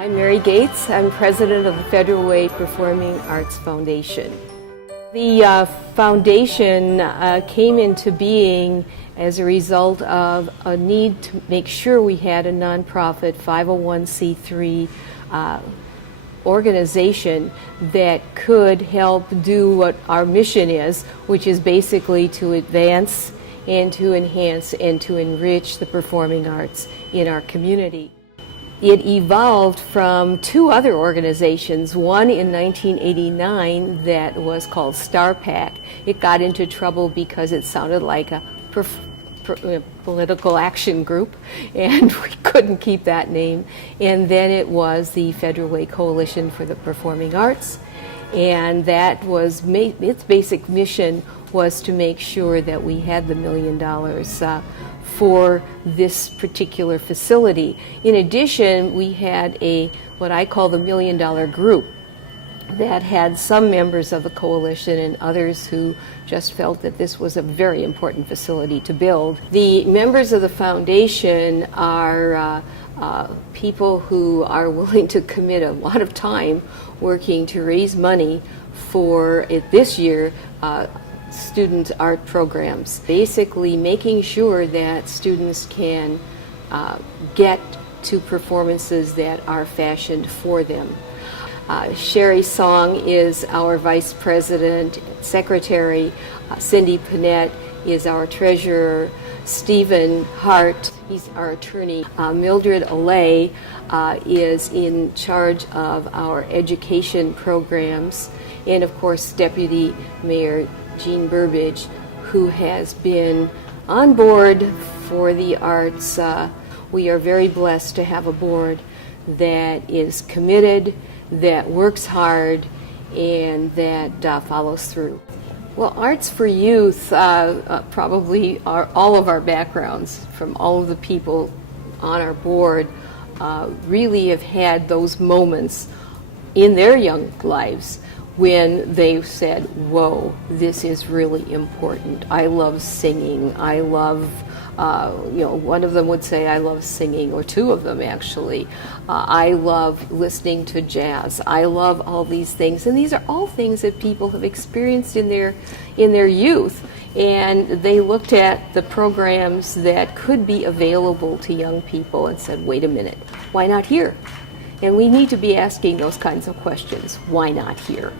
I'm Mary Gates. I'm president of the Federal Way Performing Arts Foundation. The foundation came into being as a result of a need to make sure we had a nonprofit 501c3 organization that could help do what our mission is, which is basically to advance and to enhance and to enrich the performing arts in our community. It evolved from two other organizations, one in 1989 that was called PAEC. It got into trouble because it sounded like a political action group, and we couldn't keep that name. And then it was the Federal Way Coalition for the Performing Arts, and that was its basic mission was to make sure that we had the $1 million for this particular facility. In addition, we had what I call the $1 million group that had some members of the coalition and others who just felt that this was a very important facility to build. The members of the foundation are people who are willing to commit a lot of time working to raise money for this year student art programs, basically making sure that students can get to performances that are fashioned for them. Sherry Song is our vice president, secretary. Cindy Panette is our treasurer. Stephen Hart, he's our attorney. Mildred Allay is in charge of our education programs. And of course, Deputy Mayor Jean Burbidge, who has been on board for the arts. We are very blessed to have a board that is committed, that works hard, and that follows through. Well, Arts for Youth probably are all of our backgrounds from all of the people on our board really have had those moments in their young lives when they said, whoa, this is really important. I love singing. I love, one of them would say, I love singing, or two of them actually. I love listening to jazz. I love all these things. And these are all things that people have experienced in their youth. And they looked at the programs that could be available to young people and said, wait a minute, why not here? And we need to be asking those kinds of questions. Why not here?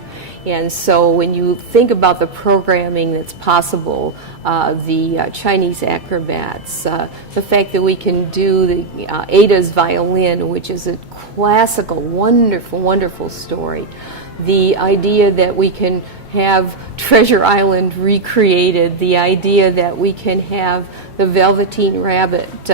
And so when you think about the programming that's possible, the Chinese acrobats, the fact that we can do the Ada's violin, which is a classical, wonderful, wonderful story, the idea that we can have Treasure Island recreated, the idea that we can have the Velveteen Rabbit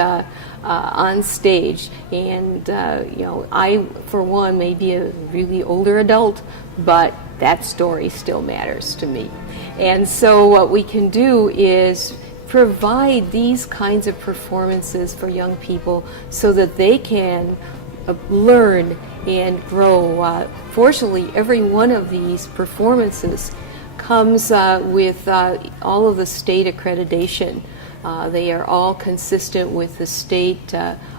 on stage, and I, for one, may be a really older adult, but that story still matters to me. And so what we can do is provide these kinds of performances for young people so that they can learn and grow. Fortunately, every one of these performances comes with all of the state accreditation. They are all consistent with the state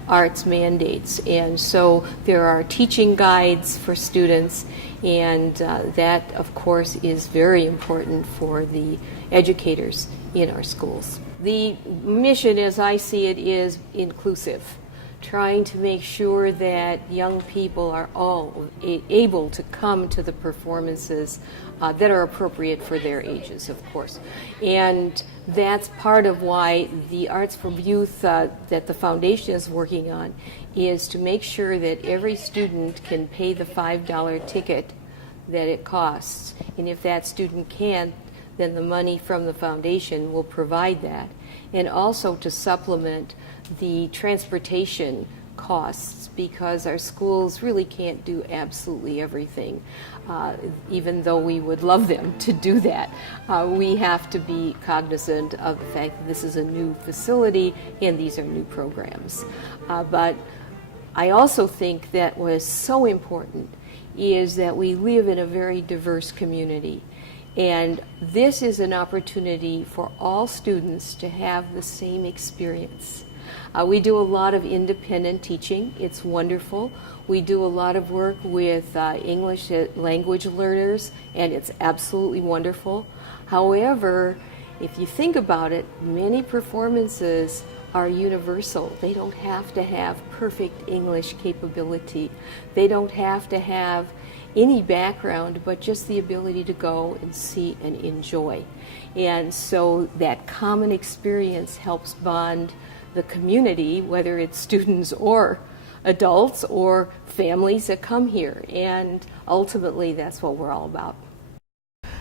arts mandates, and so there are teaching guides for students, and that, of course, is very important for the educators in our schools. The mission, as I see it, is inclusive, trying to make sure that young people are all able to come to the performances that are appropriate for their ages, of course. And that's part of why the Arts for Youth that the foundation is working on is to make sure that every student can pay the $5 ticket that it costs. And if that student can't, then the money from the foundation will provide that. And also to supplement the transportation costs, because our schools really can't do absolutely everything, even though we would love them to do that. We have to be cognizant of the fact that this is a new facility and these are new programs. But I also think that what is so important is that we live in a very diverse community. And this is an opportunity for all students to have the same experience. We do a lot of independent teaching. It's wonderful. We do a lot of work with English language learners, and it's absolutely wonderful. However, if you think about it, many performances are universal. They don't have to have perfect English capability. They don't have to have any background, but just the ability to go and see and enjoy. And so that common experience helps bond the community, whether it's students or adults or families that come here. And ultimately, that's what we're all about.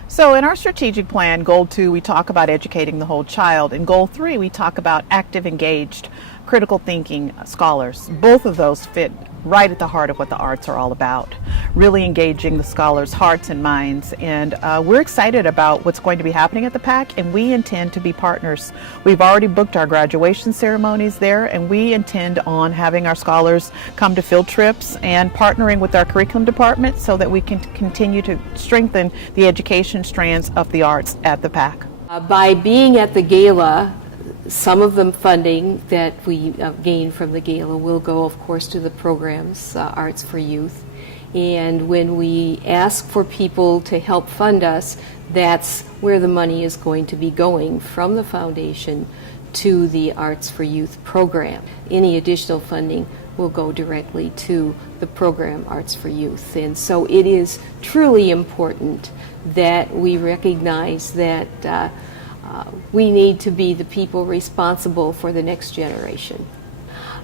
So in our strategic plan, Goal 2, we talk about educating the whole child. In Goal 3, we talk about active, engaged, critical thinking scholars. Both of those fit right at the heart of what the arts are all about, really engaging the scholars' hearts and minds. And we're excited about what's going to be happening at the PAEC, and we intend to be partners. We've already booked our graduation ceremonies there, and we intend on having our scholars come to field trips and partnering with our curriculum department so that we can continue to strengthen the education strands of the arts at the PAEC. By being at the gala, some of the funding that we gain from the gala will go, of course, to the programs, Arts for Youth. And when we ask for people to help fund us, that's where the money is going to be going from the foundation to the Arts for Youth program. Any additional funding will go directly to the program Arts for Youth. And so it is truly important that we recognize that we need to be the people responsible for the next generation.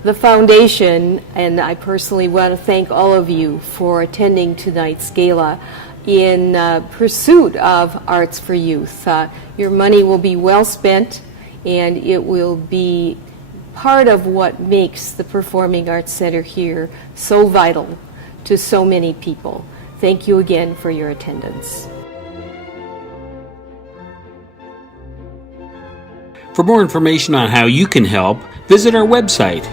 The foundation, and I personally want to thank all of you for attending tonight's gala in pursuit of Arts for Youth. Your money will be well spent, and it will be part of what makes the Performing Arts Center here so vital to so many people. Thank you again for your attendance. For more information on how you can help, visit our website